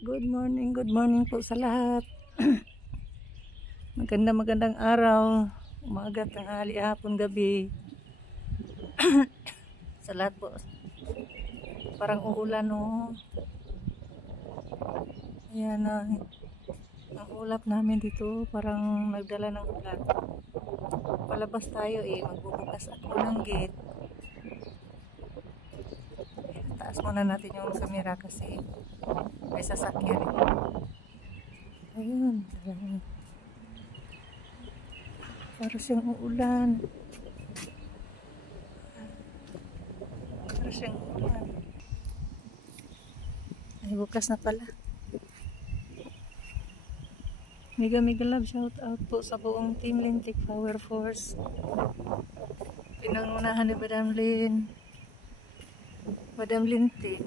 Good morning po sa lahat. Magandang araw, umaga, tanghali, hapon, gabi. Sa lahat po. Parang uulan oh. Ayan ang ulap namin dito, parang nagdala ng ulan. Palabas tayo magbubukas ako ng gate. Taas muna natin yung camera kasi may sasakyan. Ayun, para siyang uulan. Ay, bukas na pala. Mega love, shout out po sa buong Team Lintik Power Force. Pinangunahan ni Madam Lintik.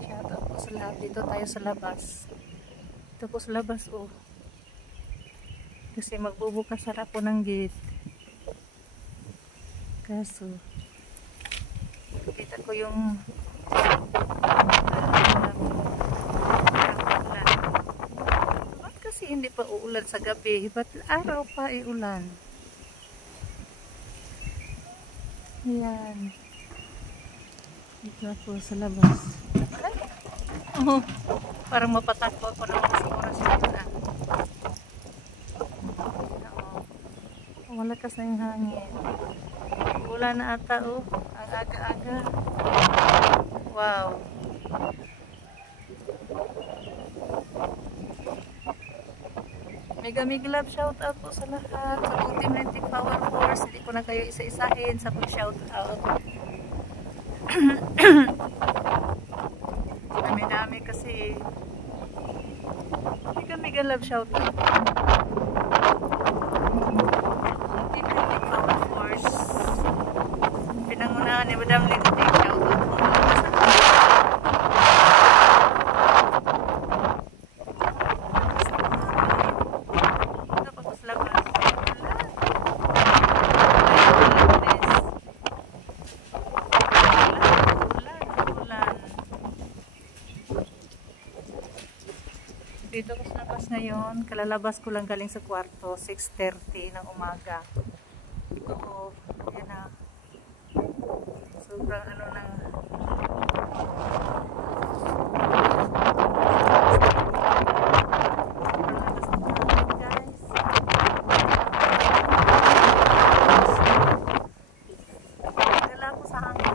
Shout out po sa lahat. Dito tayo sa labas. Dito po sa labas kasi magbubukas na po ng gate. Kaso kita ko yung ba't kasi hindi pa uulan sa gabi? Ba't araw pa ulan? Ayan. Dito po sa labas. Parang mapatakbo ako ng oras na malakas na yung hangin. Wala na ata ang aga-aga. Wow. Mega love, shout out po sa lahat sa buong Team Lintik Power Force. Hindi ko na kayo isa-isahin sa pag-shout out. Dami kasi. Mega love, shout out. Team Lintik Power Force. Pinangunahan ni Madam Lintik, shout out po. Dito ko sa labas ngayon, kalalabas ko lang galing sa kwarto, 6:30 ng umaga. Ito yan na. Sobrang na. Dala ko sa hangin.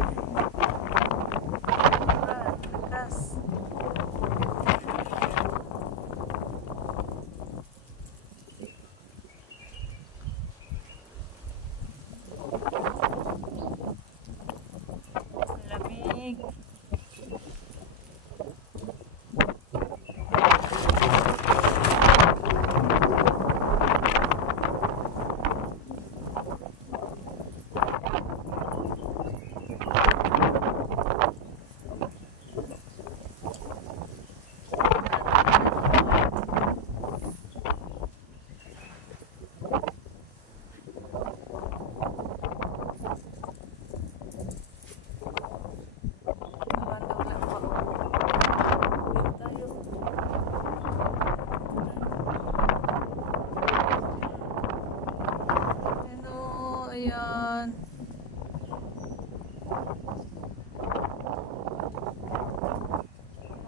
Ayan.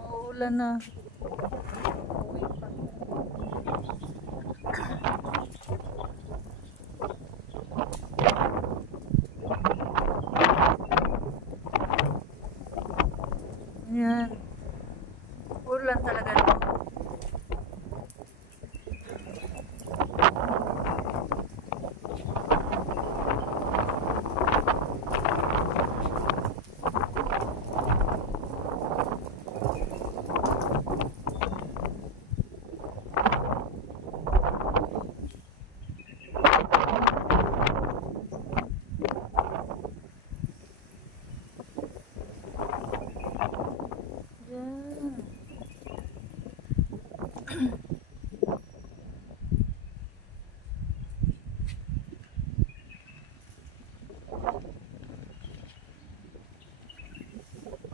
Mauulan na. Ayan. Ulan talaga no.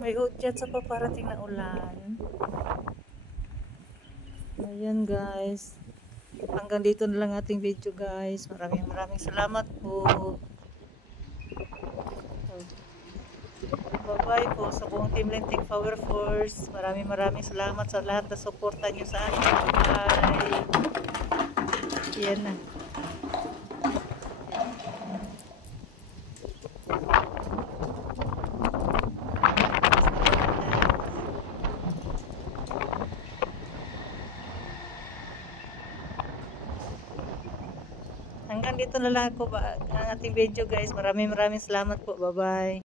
May hudyat sa paparating na ulan. Ayan guys. Hanggang dito na lang ating video guys. Maraming salamat po. Bye-bye po sa buong Team Linting Power Force. Maraming salamat sa lahat na suporta nyo sa akin. Bye. Yan na. Hanggang dito na lang ako ang ating video guys. Maraming salamat po. Bye-bye.